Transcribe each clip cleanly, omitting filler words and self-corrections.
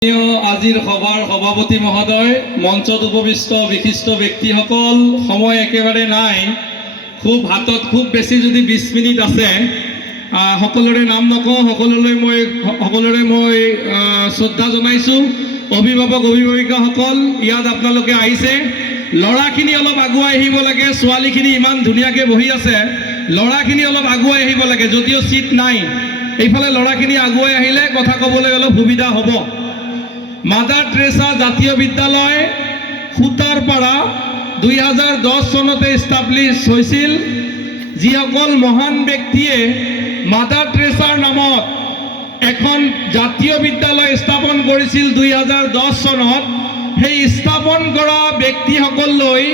আজিৰ সভাৰ সভাপতি মহোদয়, মঞ্চত উপবিষ্ট বিশিষ্ট ব্যক্তিসকল, সময় একেবাৰে নাই, খুব হাতত খুব বেছি যদি 20 মিনিট আছে, সকলোৰে নাম নকওঁ, সকলোৰে মই শ্ৰদ্ধা জনাইছোঁ। অভিভাৱক অভিভাৱিকাসকল ইয়াত আপোনালোকে আহিছে, ল'ৰাখিনি অলপ আগুৱাই আহিব লাগে, ছোৱালীখিনি ইমান ধুনীয়াকৈ বহি আছে, ল'ৰাখিনি অলপ আগুৱাই আহিব লাগে, যদিও চিট নাই। এইফালে ল'ৰাখিনি আগুৱাই আহিলে কথা ক'বলৈ অলপ সুবিধা হ'ব। মাদাৰ টেৰেছা জাতীয় বিদ্যালয় খুটাৰপাৰা 2010 চনতে ইষ্টাব্লিছ হৈছিল। যিসকল মহান ব্যক্তিয়ে মাদাৰ টেৰেছাৰ নামত এখন জাতীয় বিদ্যালয় স্থাপন কৰিছিল 2010 চনত, সেই স্থাপন কৰা ব্যক্তিসকললৈ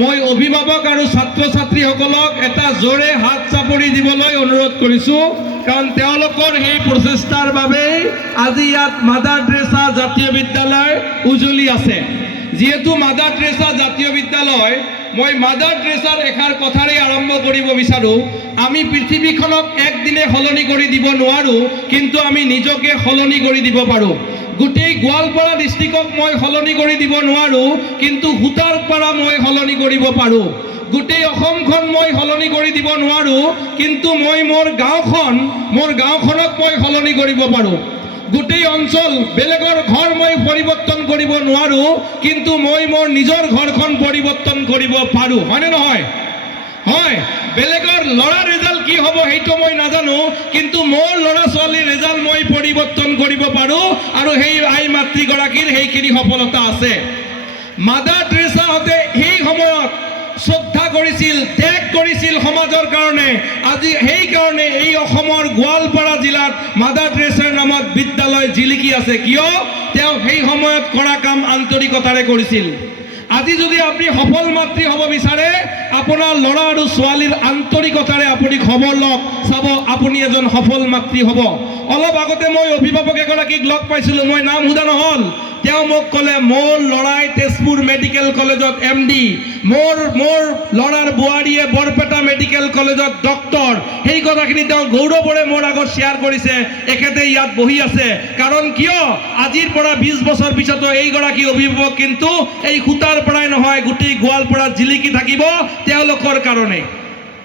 মই অভিভাৱক আৰু ছাত্ৰ ছাত্ৰীসকলক এটা জোৰে হাত চাপৰি দিবলৈ অনুৰোধ কৰিছোঁ, কাৰণ তেওঁলোকৰ সেই প্ৰচেষ্টাৰ বাবেই আজি ইয়াত মাদাৰ টেৰেছা জাতীয় বিদ্যালয় উজলি আছে। যিহেতু মাদাৰ টেৰেছা জাতীয় বিদ্যালয়, মই মাদাৰ টেৰেছাৰ এষাৰ কথাৰেই আৰম্ভ কৰিব বিচাৰোঁ। আমি পৃথিৱীখনক একদিনে সলনি কৰি দিব নোৱাৰোঁ, কিন্তু আমি নিজকে সলনি কৰি দিব পাৰোঁ। গোটেই গোৱালপাৰা ডিষ্ট্ৰিক্টক মই সলনি কৰি দিব নোৱাৰোঁ, কিন্তু খুটাৰপাৰা মই সলনি কৰিব পাৰোঁ। গোটেই অসমখন মই সলনি কৰি দিব নোৱাৰোঁ, কিন্তু মই মোৰ গাঁওখনক মই সলনি কৰিব পাৰোঁ। গোটেই অঞ্চল, বেলেগৰ ঘৰ মই পৰিৱৰ্তন কৰিব নোৱাৰোঁ, কিন্তু মই মোৰ নিজৰ ঘৰখন পৰিৱৰ্তন কৰিব পাৰোঁ। হয়নে নহয়? হয়, বেলেগৰ ল'ৰাৰ ৰিজাল্ট কি হ'ব সেইটো মই নাজানো, কিন্তু মোৰ ল'ৰা ছোৱালীৰ ৰিজাল্ট মই পৰিৱৰ্তন কৰিব পাৰোঁ, আৰু সেই আই মাতৃগৰাকীৰ সেইখিনি সফলতা আছে। মাদাৰ টেৰেছাহঁতে সেই সময়ত শ্ৰদ্ধা কৰিছিল, ত্যাগ কৰিছিল সমাজৰ কাৰণে। আজি সেইকাৰণে এই অসমৰ গোৱালপাৰা জিলাত মাদাৰ টেৰেছাৰ নামত বিদ্যালয় জিলিকি আছে। কিয়? তেওঁ সেই সময়ত কৰা কাম আন্তৰিকতাৰে কৰিছিল। আজি যদি আপুনি সফল মাতৃ হ'ব বিচাৰে, আপোনাৰ ল'ৰা আৰু ছোৱালীৰ আন্তৰিকতাৰে আপুনি খবৰ লওক, চাব আপুনি এজন সফল মাতৃ হ'ব। অলপ আগতে মই অভিভাৱক এগৰাকীক লগ পাইছিলোঁ, মই নাম সোধা নহ'ল। তেওঁ মোক ক'লে, মোৰ ল'ৰাই তেজপুৰ মেডিকেল কলেজত MD, মোৰ ল'ৰাৰ বোৱাৰীয়ে বৰপেটা মেডিকেল কলেজত ডক্টৰ। সেই কথাখিনি তেওঁ গৌৰৱৰে মোৰ আগত শ্বেয়াৰ কৰিছে। এখেতে ইয়াত বহি আছে, কাৰণ কিয়? আজিৰ পৰা 20 বছৰ পিছতো এইগৰাকী অভিভাৱক কিন্তু এই খুটাৰপাৰাই নহয়, গোটেই গোৱালপাৰাত জিলিকি থাকিব তেওঁলোকৰ কাৰণে।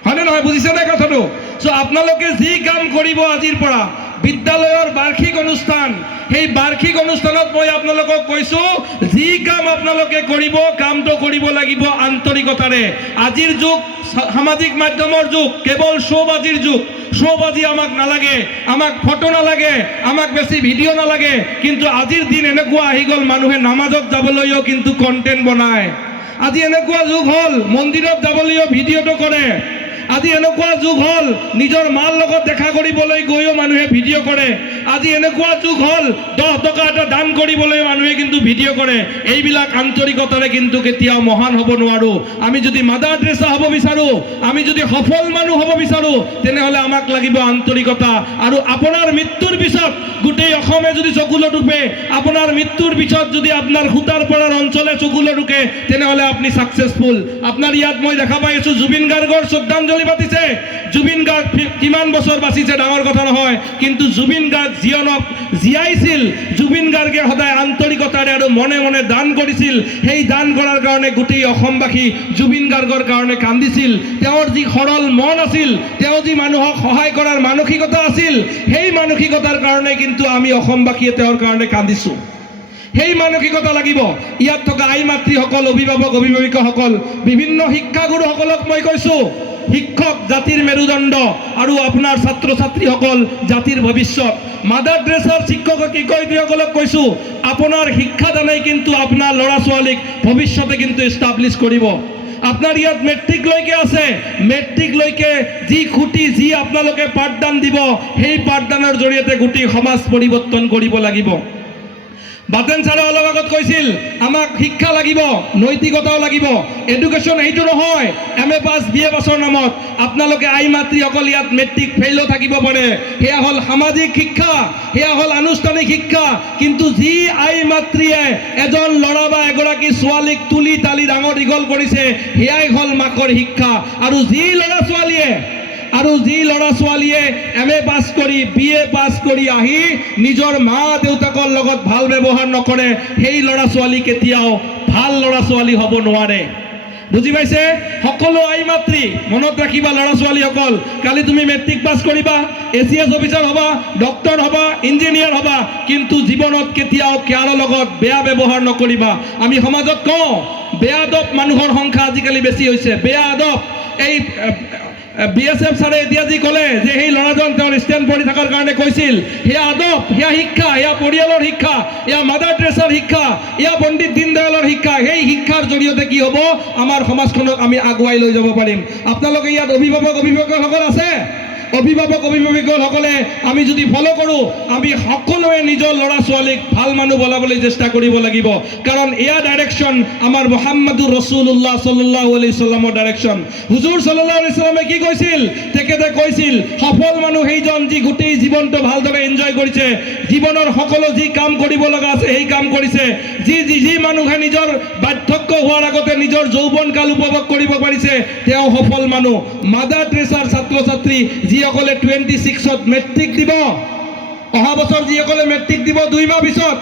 হয়নে নহয়? বুজিছেনে কথাটো? চ' আপোনালোকে যি কাম কৰিব আজিৰ পৰা, বিদ্যালয়ৰ বাৰ্ষিক অনুষ্ঠান, সেই বাৰ্ষিক অনুষ্ঠানত মই আপোনালোকক কৈছোঁ, যি কাম আপোনালোকে কৰিব, কামটো কৰিব লাগিব আন্তৰিকতাৰে। আজিৰ যুগ সামাজিক মাধ্যমৰ যুগ, কেৱল শ্ব'বাজিৰ যুগ। শ্ব'বাজি আমাক নালাগে, আমাক ফটো নালাগে, আমাক বেছি ভিডিঅ' নালাগে, কিন্তু আজিৰ দিন এনেকুৱা আহি গ'ল, মানুহে নামাজত যাবলৈও কিন্তু কণ্টেণ্ট বনায়। আজি এনেকুৱা যুগ হ'ল, মন্দিৰত যাবলৈও ভিডিঅ'টো কৰে। আজি এনেকুৱা যুগ হ'ল, নিজৰ মাৰ লগত দেখা কৰিবলৈ গৈও মানুহে ভিডিঅ' কৰে। আজি এনেকুৱা যুগ হ'ল, 10 টকা এটা দান কৰিবলৈ মানুহে কিন্তু ভিডিঅ' কৰে। এইবিলাক আন্তৰিকতাৰে কিন্তু কেতিয়াও মহান হ'ব নোৱাৰোঁ। আমি যদি মাদাৰ টেৰেছা হ'ব বিচাৰোঁ, আমি যদি সফল মানুহ হ'ব বিচাৰোঁ, তেনেহ'লে আমাক লাগিব আন্তৰিকতা। আৰু আপোনাৰ মৃত্যুৰ পিছত গোটেই অসমে যদি চকুলো টোপে, আপোনাৰ মৃত্যুৰ পিছত যদি আপোনাৰ খুটাৰপাৰাৰ অঞ্চলে চকুলো টোকে, তেনেহ'লে আপুনি ছাকচেছফুল। আপোনাৰ ইয়াত মই দেখা পাই আছোঁ, জুবিন গাৰ্গৰ শ্ৰদ্ধাঞ্জলি পাতিছে। জুবিন গাৰ্গ কিমান বছৰ বাচিছে ডাঙৰ কথা নহয়, কিন্তু জুবিন গাৰ্গ জীয়াইছিল। জুবিন গাৰ্গে সদায় আন্তৰিকতাৰে আৰু মনে মনে দান কৰিছিল। সেই দান কৰাৰ কাৰণে গোটেই অসমবাসী জুবিন গাৰ্গৰ কাৰণে কান্দিছিল। তেওঁৰ যি সৰল মন আছিল, তেওঁ যি মানুহক সহায় কৰাৰ মানসিকতা আছিল, সেই মানসিকতাৰ কাৰণে কিন্তু আমি অসমবাসীয়ে তেওঁৰ কাৰণে কান্দিছোঁ। সেই মানসিকতা লাগিব। ইয়াত থকা আই মাতৃসকল, অভিভাৱক অভিভাৱিকাসকল, বিভিন্ন শিক্ষাগুৰুসকলক মই কৈছোঁ, শিক্ষক জাতিৰ মেৰুদণ্ড, আৰু আপোনাৰ ছাত্ৰ ছাত্ৰীসকল জাতিৰ ভৱিষ্যত। মাদাৰ টেৰেছাৰ শিক্ষক শিক্ষয়িত্ৰীসকলক কৈছোঁ, আপোনাৰ শিক্ষাদানেই কিন্তু আপোনাৰ ল'ৰা ছোৱালীক ভৱিষ্যতে কিন্তু এষ্টাব্লিছ কৰিব। আপোনাৰ ইয়াত মেট্ৰিকলৈকে আছে, মেট্ৰিকলৈকে যি খুঁটি, যি আপোনালোকে পাঠদান দিব, সেই পাঠদানৰ জৰিয়তে গোটেই সমাজ পৰিৱৰ্তন কৰিব লাগিব। বাটেন ছাৰে অলপ আগত কৈছিল, আমাক শিক্ষা লাগিব, নৈতিকতাও লাগিব। এডুকেশ্যন সেইটো নহয় MA পাছ BA পাছৰ নামত। আপোনালোকে আই মাতৃসকল ইয়াত মেট্ৰিক ফেইলো থাকিব পাৰে, সেয়া হ'ল সামাজিক শিক্ষা, সেয়া হ'ল আনুষ্ঠানিক শিক্ষা। কিন্তু যি আই মাতৃয়ে এজন ল'ৰা বা এগৰাকী ছোৱালীক তুলি তালি ডাঙৰ দীঘল কৰিছে, সেয়াই হ'ল মাকৰ শিক্ষা। আৰু যি ল'ৰা ছোৱালীয়ে আৰু যি ল'ৰা ছোৱালীয়ে MA পাছ কৰি BA পাছ কৰি আহি নিজৰ মা দেউতাকৰ লগত ভাল ব্যৱহাৰ নকৰে সেই ল'ৰা ছোৱালী কেতিয়াও ভাল ল'ৰা ছোৱালী হ'ব নোৱাৰে বুজি পাইছে সকলো আই মাতৃ মনত ৰাখিবা ল'ৰা ছোৱালীসকল কালি তুমি মেট্ৰিক পাছ কৰিবা ACS অফিচাৰ হ'বা ডক্টৰ হ'বা ইঞ্জিনিয়াৰ হ'বা কিন্তু জীৱনত কেতিয়াও কাৰো লগত বেয়া ব্যৱহাৰ নকৰিবা আমি সমাজত কওঁ বেয়া আদব মানুহৰ সংখ্যা আজিকালি বেছি হৈছে বেয়া আদব এই BSF ছাৰে এতিয়া যি ক'লে যে সেই ল'ৰাজন তেওঁৰ ষ্টেণ্ড পঢ়ি থকাৰ কাৰণে কৈছিল সেয়া আদব সেয়া শিক্ষা এয়া পৰিয়ালৰ শিক্ষা এয়া মাদাৰ টেৰেছাৰ শিক্ষা এয়া পণ্ডিত দীনদয়ালৰ শিক্ষা সেই শিক্ষাৰ জৰিয়তে কি হ'ব আমাৰ সমাজখনক আমি আগুৱাই লৈ যাব পাৰিম আপোনালোকে ইয়াত অভিভাৱকসকল আছে অভিভাৱকসকলে আমি যদি ফলো কৰোঁ আমি সকলোৱে নিজৰ ল'ৰা ছোৱালীক ভাল মানুহ বনাবলৈ চেষ্টা কৰিব লাগিব কাৰণ এয়া ডাইৰেকশ্যন আমাৰ মুহাম্মাদুৰ ৰাসূলুল্লাহ সাল্লাল্লাহু আলাইহি সাল্লামৰ ডাইৰেকশ্যন হুজুৰ সাল্লাল্লাহু আলাইহি সাল্লামে কি কৈছিল তেখেতে কৈছিল সফল মানুহ সেইজন যি গোটেই জীৱনটো ভালদৰে এনজয় কৰিছে জীৱনৰ সকলো যি কাম কৰিব লগা আছে সেই কাম কৰিছে যি মানুহে নিজৰ বাৰ্ধক্য হোৱাৰ আগতে নিজৰ যৌৱনকাল উপভোগ কৰিব পাৰিছে তেওঁ সফল মানুহ মাদাৰ টেৰেছাৰ ছাত্ৰ ছাত্ৰী যিসকলে 26ত মেট্ৰিক দিব অহা বছৰ যিসকলে মেট্ৰিক দিব 2 মাহ পিছত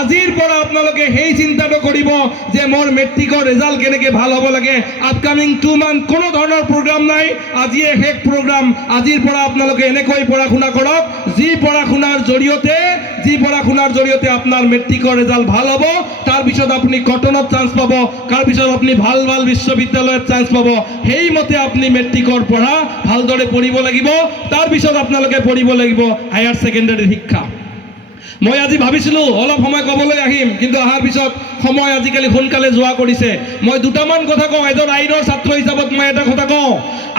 আজিৰ পৰা আপোনালোকে সেই চিন্তাটো কৰিব যে মোৰ মেট্ৰিকৰ ৰিজাল্ট কেনেকৈ ভাল হ'ব লাগে আপকামিং 2 মান্থ কোনো ধৰণৰ প্ৰগ্ৰাম নাই আজিয়ে শেষ প্ৰগ্ৰাম আজিৰ পৰা আপোনালোকে এনেকৈ পঢ়া শুনা কৰক যি পঢ়া শুনাৰ জৰিয়তে আপোনাৰ মেট্ৰিকৰ ৰিজাল্ট ভাল হ'ব তাৰপিছত আপুনি কটনত চান্স পাব তাৰপিছত আপুনি ভাল বিশ্ববিদ্যালয়ত চান্স পাব সেইমতে আপুনি মেট্ৰিকৰ পঢ়া ভালদৰে পঢ়িব লাগিব তাৰপিছত আপোনালোকে পঢ়িব লাগিব হায়াৰ ছেকেণ্ডাৰী শিক্ষা মই আজি ভাবিছিলোঁ অলপ সময় ক'বলৈ আহিম কিন্তু অহাৰ পিছত সময় আজিকালি সোনকালে যোৱা কৰিছে মই দুটামান কথা কওঁ এজন আইনৰ ছাত্ৰ হিচাপত মই এটা কথা কওঁ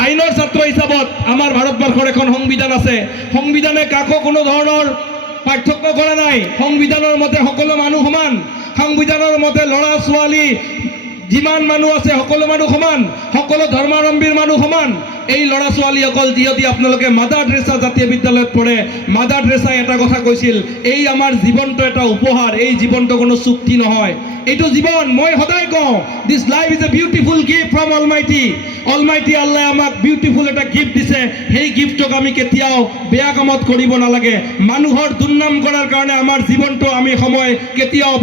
আইনৰ ছাত্ৰ হিচাপত আমাৰ ভাৰতবৰ্ষৰ এখন সংবিধান আছে সংবিধানে কাকো কোনো ধৰণৰ পাৰ্থক্য কৰা নাই সংবিধানৰ মতে সকলো মানুহ সমান সংবিধানৰ মতে ল'ৰা ছোৱালী যিমান মানুহ আছে সকলো মানুহ সমান সকলো ধৰ্মাৱলম্বীৰ মানুহ সমান এই ল'ৰা ছোৱালীসকল যিহেতু আপোনালোকে মাদাৰ টেৰেছা জাতীয় বিদ্যালয়ত পঢ়ে মাদাৰ টেৰেছাই এটা কথা কৈছিল এই আমাৰ জীৱনটো এটা উপহাৰ এই জীৱনটো কোনো চুক্তি নহয় এইটো জীৱন মই সদায় কওঁ this life is a beautiful gift from almighty আল্লাহে আমাক বিউটিফুল এটা গিফ্ট দিছে সেই গিফ্টক আমি কেতিয়াও বেয়া কামত কৰিব নালাগে মানুহৰ দুৰ্নাম কৰাৰ কাৰণে আমাৰ জীৱনটো আমি সময় কেতিয়াও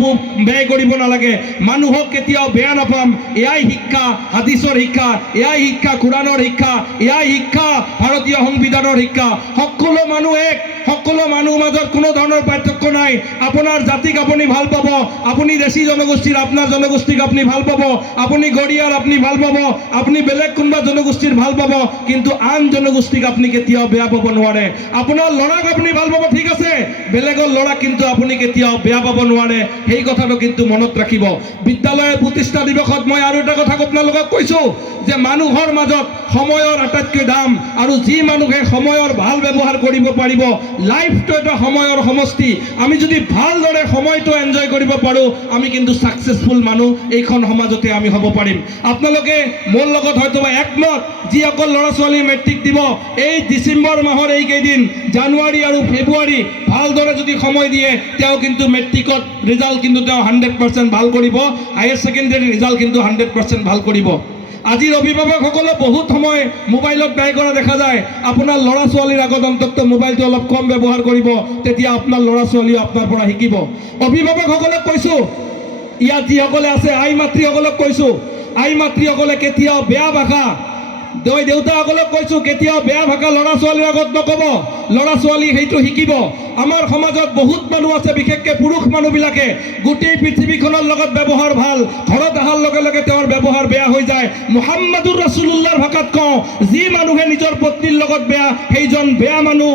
ব্যয় কৰিব নালাগে মানুহক কেতিয়াও বেয়া নাপাম এয়াই শিক্ষা হাদিছৰ শিক্ষা এয়াই শিক্ষা কোৰাণৰ শিক্ষা এয়াই শিক্ষা ভাৰতীয় সংবিধানৰ শিক্ষা সকলো মানুহ এক সকলো মানুহ মাজত কোনো ধৰণৰ পাৰ্থক্য নাই আপোনাৰ জাতিক আপুনি ভাল পাব আপুনি দেশী জনগোষ্ঠীৰ আপোনাৰ জনগোষ্ঠীক আপুনি ভাল পাব আপুনি গৰিয়াৰ আপুনি ভাল পাব আপুনি বেলেগ কোনোবা জনগোষ্ঠীৰ ভাল পাব কিন্তু আন জনগোষ্ঠীক আপুনি কেতিয়াও বেয়া পাব নোৱাৰে আপোনাৰ ল'ৰাক আপুনি ভাল পাব ঠিক আছে বেলেগৰ ল'ৰাক কিন্তু আপুনি কেতিয়াও বেয়া পাব নোৱাৰে সেই কথাটো কিন্তু মনত ৰাখিব বিদ্যালয়ৰ প্ৰতিষ্ঠা দিৱসত মই আৰু এটা কথা আপোনালোকক কৈছোঁ যে মানুহৰ মাজত সময়ৰ আটাইতকৈ দাম আৰু যি মানুহে সময়ৰ ভাল ব্যৱহাৰ কৰিব পাৰিব লাইফটো এটা সময়ৰ সমষ্টি আমি যদি ভালদৰে সময়টো এনজয় কৰিব পাৰোঁ আমি কিন্তু সাকসেসফুল মানুহ এইখন সমাজতে আমি হ'ব পাৰিম আপোনালোকে মোৰ লগত হয়তো একমত যিসকল ল'ৰা ছোৱালী মেট্ৰিক দিব এই ডিচেম্বৰ মাহৰ এই কেইদিন জানুৱাৰী আৰু ফেব্ৰুৱাৰী ভালদৰে যদি সময় দিয়ে তেওঁ কিন্তু মেট্ৰিকত ৰিজাল্ট কিন্তু তেওঁ 100% ভাল কৰিব হায়াৰ ছেকেণ্ডাৰী ৰিজাল্ট কিন্তু 100% ভাল কৰিব আজিৰ অভিভাৱকসকলে বহুত সময় মোবাইলত ব্যয় কৰা দেখা যায় আপোনাৰ ল'ৰা ছোৱালীৰ আগত অন্তত মোবাইলটো অলপ কম ব্যৱহাৰ কৰিব তেতিয়া আপোনাৰ ল'ৰা ছোৱালীও আপোনাৰ পৰা শিকিব অভিভাৱকসকলক কৈছোঁ ইয়াত যিসকলে আছে আই মাতৃসকলক কৈছোঁ আই মাতৃসকলে কেতিয়াও বেয়া ভাষা দেউতাসকলক কৈছোঁ কেতিয়াও বেয়া ভাষা ল'ৰা ছোৱালীৰ আগত নক'ব ল'ৰা ছোৱালী সেইটো শিকিব আমাৰ সমাজত বহুত মানুহ আছে বিশেষকৈ পুৰুষ মানুহবিলাকে গোটেই পৃথিৱীখনৰ লগত ব্যৱহাৰ ভাল ঘৰত অহাৰ লগে লগে তেওঁৰ ব্যৱহাৰ বেয়া হৈ যায় মুহাম্মাদুৰ ৰাসূলুল্লাহৰ ভাষাত কওঁ যি মানুহে নিজৰ পত্নীৰ লগত বেয়া সেইজন বেয়া মানুহ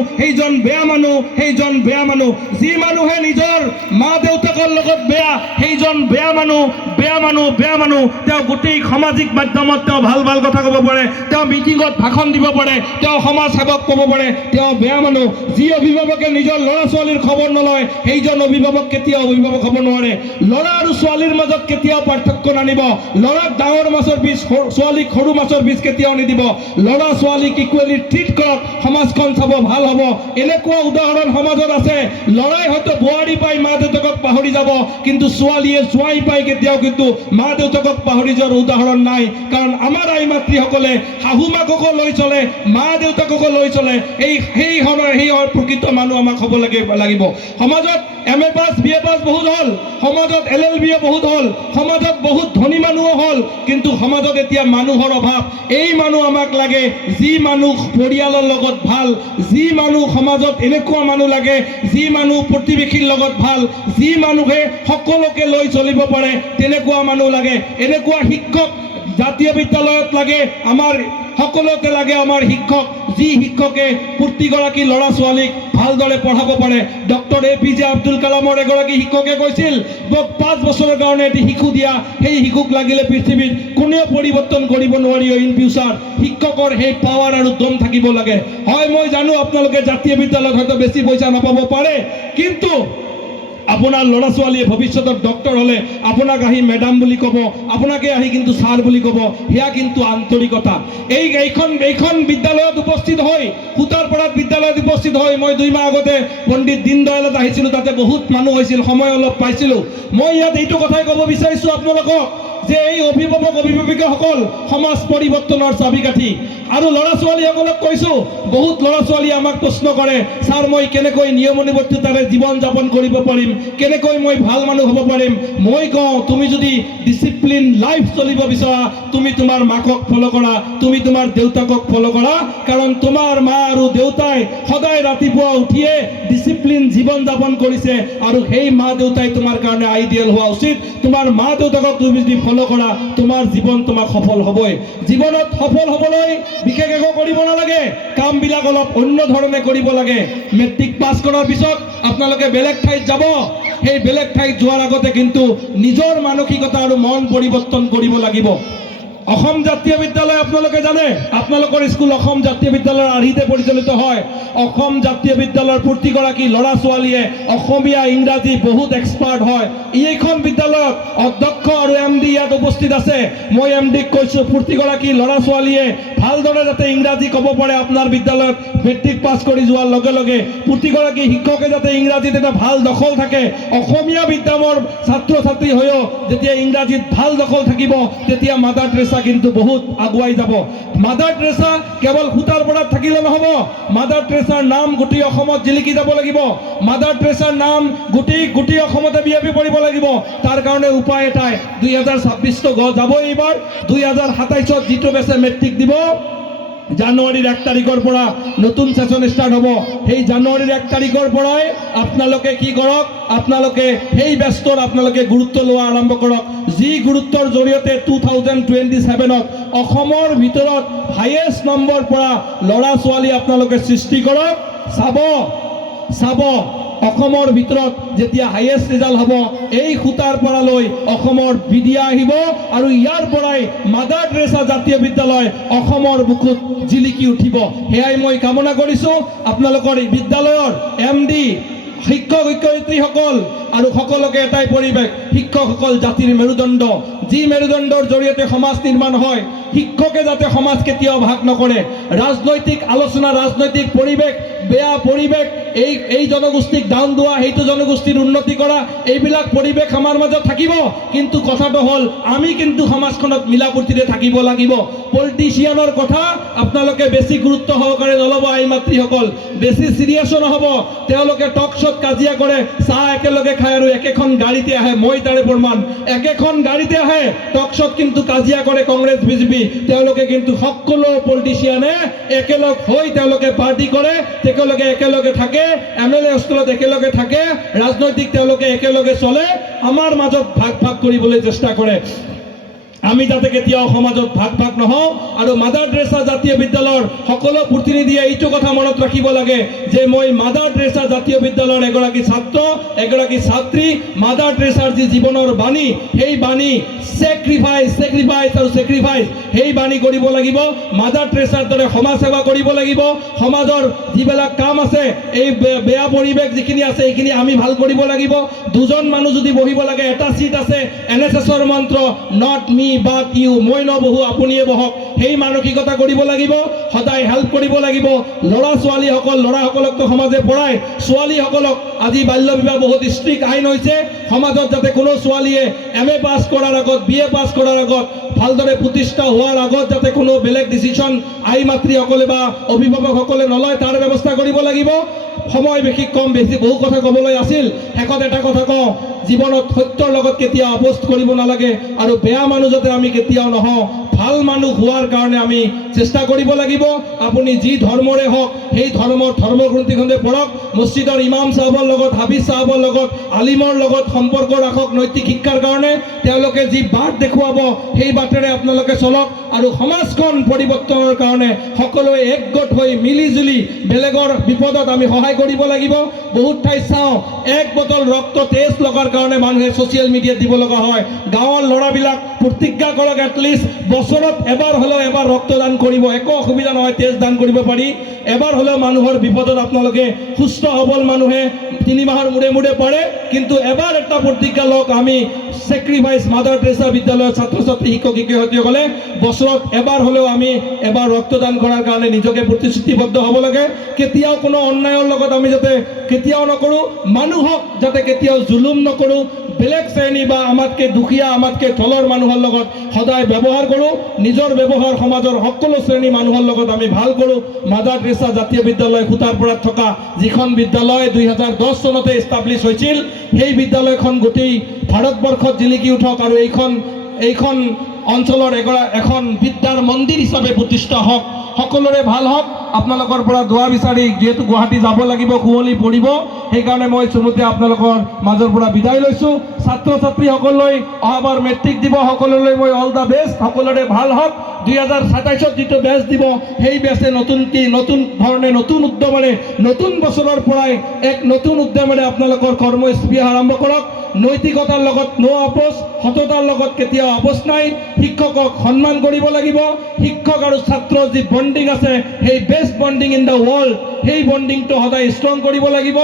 যি মানুহে নিজৰ মা দেউতাকৰ লগত বেয়া সেইজন বেয়া মানুহ তেওঁ গোটেই সামাজিক মাধ্যমত তেওঁ ভাল কথা ক'ব পাৰে তেওঁ মিটিঙত ভাষণ দিব পাৰে তেওঁ সমাজ সেৱক ক'ব পাৰে তেওঁ বেয়া মানুহ যি অভিভাৱকে নিজৰ ল'ৰা ছোৱালীৰ খবৰ নলয় সেইজন অভিভাৱক কেতিয়াও অভিভাৱক হ'ব নোৱাৰে ল'ৰা আৰু ছোৱালীৰ মাজত কেতিয়াও পাৰ্থক্য নানিব ল'ৰাক ডাঙৰ মাছৰ বীজ ছোৱালীক সৰু মাছৰ বীজ কেতিয়াও নিদিব ল'ৰা ছোৱালীক ইকুৱেলি ট্ৰিট কৰক সমাজখন চাব ভাল হ'ব এনেকুৱা উদাহৰণ সমাজত আছে ল'ৰাই হয়তো বোৱাৰী পাই মা দেউতাকক পাহৰি যাব কিন্তু ছোৱালীয়ে জোৱাই পাই কেতিয়াও কিন্তু মা দেউতাকক পাহৰি যোৱাৰ উদাহৰণ নাই, কাৰণ আমাৰ আই মাতৃসকলে শাহু মাককো লৈ চলে, মা দেউতাককো লৈ চলে। সেই প্ৰকৃত মানুহ আমাক হ'ব লাগিব। সমাজত MA পাছ BA পাছ বহুত হ'ল, সমাজত LLB বহুত হ'ল, সমাজত বহুত ধনী মানুহো হ'ল, কিন্তু সমাজত এতিয়া মানুহৰ অভাৱ। এই মানুহ আমাক লাগে, যি মানুহ পৰিয়ালৰ লগত ভাল, যি মানুহ সমাজত এনেকুৱা মানুহ লাগে, যি মানুহ প্ৰতিবেশীৰ লগত ভাল, যি মানুহে সকলোকে লৈ চলিব পাৰে, তেনেকুৱা মানুহ লাগে। এনেকুৱা শিক্ষক জাতীয় বিদ্যালয়ত লাগে, আমাৰ সকলোতে লাগে আমাৰ শিক্ষক, যি শিক্ষকে প্ৰতিগৰাকী ল'ৰা ছোৱালীক ভালদৰে পঢ়াব পাৰে। ডক্টৰ APJ আব্দুল কালামৰ এগৰাকী শিক্ষকে কৈছিল, মোক 5 বছৰৰ কাৰণে এটি শিশু দিয়া, সেই শিশুক লাগিলে পৃথিৱীত কোনেও পৰিৱৰ্তন কৰিব নোৱাৰি। ইন ফিউচাৰ শিক্ষকৰ সেই পাৱাৰ আৰু দম থাকিব লাগে। হয়, মই জানো আপোনালোকে জাতীয় বিদ্যালয়ত হয়তো বেছি পইচা নাপাব পাৰে, কিন্তু আপোনাৰ ল'ৰা ছোৱালীয়ে ভৱিষ্যতত ডক্টৰ হ'লে আপোনাক আহি মেডাম বুলি ক'ব, আপোনাকে আহি কিন্তু ছাৰ বুলি ক'ব। সেয়া কিন্তু আন্তৰিকতা। এইখন বিদ্যালয়ত উপস্থিত হৈ, সূতাৰপাৰাত বিদ্যালয়ত উপস্থিত হৈ মই 2 মাহ আগতে পণ্ডিত দীনদয়ালত আহিছিলোঁ, তাতে বহুত মানুহ হৈছিল, সময় অলপ পাইছিলোঁ। মই ইয়াত এইটো কথাই ক'ব বিচাৰিছোঁ আপোনালোকক যে এই অভিভাৱক অভিভাৱিকাসকল সমাজ পৰিৱৰ্তনৰ চাবিকাঠি। আৰু ল'ৰা ছোৱালীসকলক কৈছোঁ, বহুত ল'ৰা ছোৱালীয়ে আমাক প্ৰশ্ন কৰে, ছাৰ মই কেনেকৈ নিয়মানুৱৰ্তিতাৰে জীৱন যাপন কৰিব পাৰিম, কেনেকৈ মই ভাল মানুহ হ'ব পাৰিম। মই কওঁ, তুমি যদি ডিচিপ্লিন লাইফ চলিব বিচৰা, তুমি তোমাৰ মাকক ফ'ল' কৰা, তুমি তোমাৰ দেউতাকক ফ'ল' কৰা, কাৰণ তোমাৰ মা আৰু দেউতাই সদায় ৰাতিপুৱা উঠিয়ে ডিচিপ্লিন জীৱন যাপন কৰিছে, আৰু সেই মা দেউতাই তোমাৰ কাৰণে আইডিয়েল হোৱা উচিত। তোমাৰ মা দেউতাকক তুমি যদি ফ'ল' কৰা, তোমাৰ জীৱন তোমাক সফল হ'বই। জীৱনত সফল হ'বলৈ বিশেষ একো কৰিব নালাগে, কামবিলাক অলপ অন্য ধৰণে কৰিব লাগে। মেট্ৰিক পাছ কৰাৰ পিছত আপোনালোকে বেলেগ ঠাইত যাব, সেই বেলেগ ঠাইত যোৱাৰ আগতে কিন্তু নিজৰ মানসিকতা আৰু মন পৰিৱৰ্তন কৰিব লাগিব। অসম জাতীয় বিদ্যালয় আপোনালোকে জানে, আপোনালোকৰ স্কুল অসম জাতীয় বিদ্যালয়ৰ আৰ্হিতে পৰিচালিত হয়। অসম জাতীয় বিদ্যালয়ৰ প্ৰতিগৰাকী ল'ৰা ছোৱালীয়ে অসমীয়া ইংৰাজী বহুত এক্সপাৰ্ট হয়। এইখন বিদ্যালয়ত অধ্যক্ষ আৰু MD ইয়াত উপস্থিত আছে। মই MDক কৈছোঁ, প্ৰতিগৰাকী ল'ৰা ছোৱালীয়ে ভালদৰে যাতে ইংৰাজী ক'ব পাৰে আপোনাৰ বিদ্যালয়ত মেট্ৰিক পাছ কৰি যোৱাৰ লগে লগে, প্ৰতিগৰাকী শিক্ষকে যাতে ইংৰাজীত এটা ভাল দখল থাকে। অসমীয়া বিদ্যামৰ ছাত্ৰ ছাত্ৰী হৈও যেতিয়া ইংৰাজীত ভাল দখল থাকিব, তেতিয়া মাদাৰ টেৰেছা কিন্তু বহুত আগুৱাই যাব। মাদাৰ টেৰেছা কেৱল সূতাৰপাৰাত থাকিলে নহ'ব, মাদাৰ টেৰেছাৰ নাম গোটেই অসমত জিলিকি যাব লাগিব। মাদাৰ টেৰেছাৰ নাম গোটেই অসমতে বিয়পি পৰিব লাগিব। তাৰ কাৰণে উপায় এটাই, 2026 যাবই এইবাৰ, 2027 যিটো বেছে মেট্ৰিক দিব, জানুৱাৰীৰ 1 তাৰিখৰ পৰা নতুন সেশন ষ্টাৰ্ট হ'ব। সেই জানুৱাৰীৰ 1 তাৰিখৰ পৰাই আপোনালোকে কি কৰক, আপোনালোকে সেই বেষ্টৰ আপোনালোকে গুৰুত্ব লোৱা আৰম্ভ কৰক, যি গুৰুত্বৰ জৰিয়তে 2027ত অসমৰ ভিতৰত হাইয়েষ্ট নম্বৰ পৰা ল'ৰা ছোৱালী আপোনালোকে সৃষ্টি কৰক। চাব অসমৰ ভিতৰত যেতিয়া হাইয়েষ্ট ৰিজাল্ট হ'ব, এই সূতাৰ পৰা লৈ অসমৰ বিডিয়া আহিব, আৰু ইয়াৰ পৰাই মাদাৰ টেৰেছা জাতীয় বিদ্যালয় অসমৰ বুকুত জিলিকি উঠিব। সেয়াই মই কামনা কৰিছোঁ। আপোনালোকৰ বিদ্যালয়ৰ MD, শিক্ষক শিক্ষয়িত্ৰীসকল আৰু সকলোকে এটাই পৰিৱেশ, শিক্ষকসকল জাতিৰ মেৰুদণ্ড, যি মেৰুদণ্ডৰ জৰিয়তে সমাজ নিৰ্মাণ হয়। শিক্ষকে যাতে সমাজ কেতিয়াও ভাগ নকৰে। ৰাজনৈতিক আলোচনা, ৰাজনৈতিক পৰিৱেশ, বেয়া পৰিৱেশ, এই জনগোষ্ঠীক ডাউন দিয়া, সেইটো জনগোষ্ঠীৰ উন্নতি কৰা, এইবিলাক পৰিৱেশ আমাৰ মাজত থাকিব, কিন্তু কথাটো হ'ল আমি কিন্তু সমাজখনত মিলাপ্ৰীতিৰে থাকিব লাগিব। পলিটিচিয়ানৰ কথা আপোনালোকে বেছি গুৰুত্ব সহকাৰে নল'ব। আই মাতৃসকল বেছি চিৰিয়াছো নহ'ব। তেওঁলোকে টক শ্ব'ত কাজিয়া কৰে, চাহ একেলগে খায় আৰু একেখন গাড়ীতে আহে। মই তাৰে প্ৰমাণ, একেখন গাড়ীতে আহে, টক শ্ব'ত কিন্তু কাজিয়া কৰে কংগ্ৰেছ BJP। তেওঁলোকে কিন্তু সকলো পলিটিচিয়ানে একেলগ হৈ তেওঁলোকে পাৰ্টি কৰে, তেওঁলোকে একেলগে থাকে, MLA স্কুলত একেলগে থাকে, ৰাজনৈতিক তেওঁলোকে একেলগে চলে, আমাৰ মাজত ভাগ কৰিবলৈ চেষ্টা কৰে। আমি যাতে কেতিয়াও সমাজত ভাগ নহওঁ। আৰু মাদাৰ টেৰেছা জাতীয় বিদ্যালয়ৰ সকলো প্ৰতিনিধিয়ে এইটো কথা মনত ৰাখিব লাগে যে মই মাদাৰ টেৰেছা জাতীয় বিদ্যালয়ৰ এগৰাকী ছাত্ৰ, এগৰাকী ছাত্ৰী। মাদাৰ টেৰেছাৰ যি জীৱনৰ বাণী, সেই বাণী চেক্ৰিফাইচ আৰু চেক্ৰিফাইচ, সেই বাণী কৰিব লাগিব। মাদাৰ টেৰেছাৰ দৰে সমাজ সেৱা কৰিব লাগিব। সমাজৰ যিবিলাক কাম আছে, এই বেয়া পৰিৱেশ যিখিনি আছে, এইখিনি আমি ভাল কৰিব লাগিব। 2জন মানুহ যদি বহিব লাগে, এটা চিট আছে, NSSৰ মন্ত্ৰ, নট মি বাট ইউ, মই নবহো আপুনিয়ে বহক, সেই মানসিকতা কৰিব লাগিব। সদায় হেল্প কৰিব লাগিব। ল'ৰাসকলকতো সমাজে পঢ়ায়, ছোৱালীসকলক আজি বাল্য বিবাহ বহুত ষ্ট্ৰিক্ট আইন হৈছে। সমাজত যাতে কোনো ছোৱালীয়ে MA পাছ কৰাৰ আগত BA পাছ কৰাৰ আগত ভালদৰে প্ৰতিষ্ঠা হোৱাৰ আগত যাতে কোনো বেলেগ ডিচিশ্যন আই মাতৃসকলে বা অভিভাৱকসকলে নলয় তাৰ ব্যৱস্থা কৰিব লাগিব। সময় বেছি কম বেছি বহু কথা ক'বলৈ আছিল, শেষত এটা কথা কওঁ, জীৱনত সত্যৰ লগত কেতিয়াও আপোচ কৰিব নালাগে আৰু বেয়া মানুহ যাতে আমি কেতিয়াও নহওঁ, ভাল মানুহ হোৱাৰ কাৰণে আমি চেষ্টা কৰিব লাগিব। আপুনি যি ধৰ্মৰে হওক সেই ধৰ্মগ্ৰন্থিখনে পঢ়ক, মছজিদৰ ইমাম চাহাবৰ লগত, হাফিজ চাহাবৰ লগত, আলিমৰ লগত সম্পৰ্ক ৰাখক নৈতিক শিক্ষাৰ কাৰণে। তেওঁলোকে যি বাট দেখুৱাব সেই বাটেৰে আপোনালোকে চলক আৰু সমাজখন পৰিৱৰ্তনৰ কাৰণে সকলোৱে একগোট হৈ মিলিজুলি বেলেগৰ বিপদত আমি সহায় কৰিব লাগিব। বহুত ঠাইত চাওঁ এক বটল ৰক্ত টেষ্ট লগাৰ কাৰণে মানুহে ছ'চিয়েল মিডিয়াত দিব লগা হয়। গাঁৱৰ ল'ৰাবিলাক প্ৰতিজ্ঞা কৰক, এটলিষ্ট বছৰত এবাৰ হ'লেও এবাৰ ৰক্তদান কৰিব, একো অসুবিধা নহয়, তেজ দান কৰিব পাৰি। এবাৰ হ'লেও মানুহৰ বিপদত আপোনালোকে সুস্থ সবল মানুহে 3 মাহৰ মূৰে মূৰে পাৰে, কিন্তু এবাৰ এটা প্ৰতিজ্ঞা লওক, আমি ছেক্ৰিফাইচ মাদাৰ টেৰেছা বিদ্যালয়ৰ ছাত্ৰ ছাত্ৰী শিক্ষক শিক্ষয়িত্ৰীসকলে বছৰত এবাৰ হ'লেও আমি এবাৰ ৰক্তদান কৰাৰ কাৰণে নিজকে প্ৰতিশ্ৰুতিবদ্ধ হ'ব লাগে। কেতিয়াও কোনো অন্যায়ৰ লগত আমি যাতে কেতিয়াও নকৰোঁ, মানুহক যাতে কেতিয়াও জুলুম নকৰোঁ, বেলেগ শ্ৰেণী বা আমাতকৈ দুখীয়া আমাতকৈ তলৰ মানুহৰ লগত সদায় ব্যৱহাৰ কৰোঁ, নিজৰ ব্যৱহাৰ সমাজৰ সকলো শ্ৰেণী মানুহৰ লগত আমি ভাল কৰোঁ। মাদাৰ টেৰেছা জাতীয় বিদ্যালয় খুটাৰপৰাত থকা যিখন বিদ্যালয় 2010 চনতে এষ্টাব্লিছ হৈছিল, সেই বিদ্যালয়খন গোটেই ভাৰতবৰ্ষত জিলিকি উঠক আৰু এইখন অঞ্চলৰ এখন বিদ্যাৰ মন্দিৰ হিচাপে প্ৰতিষ্ঠা হওক, সকলোৰে ভাল হওক। আপোনালোকৰ পৰা দোৱা বিচাৰি যিহেতু গুৱাহাটী যাব লাগিব, কুঁৱলী পৰিব, সেইকাৰণে মই চমুতে আপোনালোকৰ মাজৰ পৰা বিদায় লৈছোঁ। ছাত্ৰ ছাত্ৰীসকললৈ অহাবাৰ মেট্ৰিক দিব সকলোলৈ মই অল দ্য বেষ্ট, সকলোৰে ভাল হওক। 2027ত যিটো বেচ দিব সেই বেচে নতুন ধৰণে নতুন উদ্যমেৰে নতুন বছৰৰ পৰাই এক নতুন উদ্যমেৰে আপোনালোকৰ কৰ্মস্পৃহা আৰম্ভ কৰক। নৈতিকতাৰ লগত আপোচ, সততাৰ লগত কেতিয়াও আপোচ নাই। শিক্ষকক সন্মান কৰিব লাগিব। শিক্ষক আৰু ছাত্ৰৰ যি বণ্ডিং আছে সেই best bonding in the world, সেই বণ্ডিংটো সদায় ষ্ট্ৰং কৰিব লাগিব।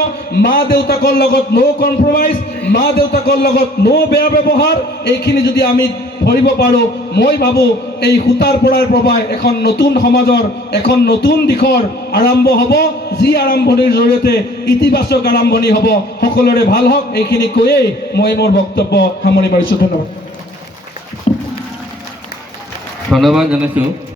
মা দেউতাকৰ লগত ন' কম্প্ৰমাইজ, মা দেউতাকৰ লগত ন' বেয়া ব্যৱহাৰ, এইখিনি যদি আমি ধৰিব পাৰোঁ, মই ভাবোঁ এই খুটাৰপৰাৰ পৰাই এখন নতুন সমাজৰ এখন নতুন দিশৰ আৰম্ভ হ'ব, যি আৰম্ভণিৰ জৰিয়তে ইতিবাচক আৰম্ভণি হ'ব। সকলোৰে ভাল হওক, এইখিনি কৈয়েই মই মোৰ বক্তব্য সামৰি মাৰিছোঁ। ধন্যবাদ। ধন্যবাদ জনাইছোঁ।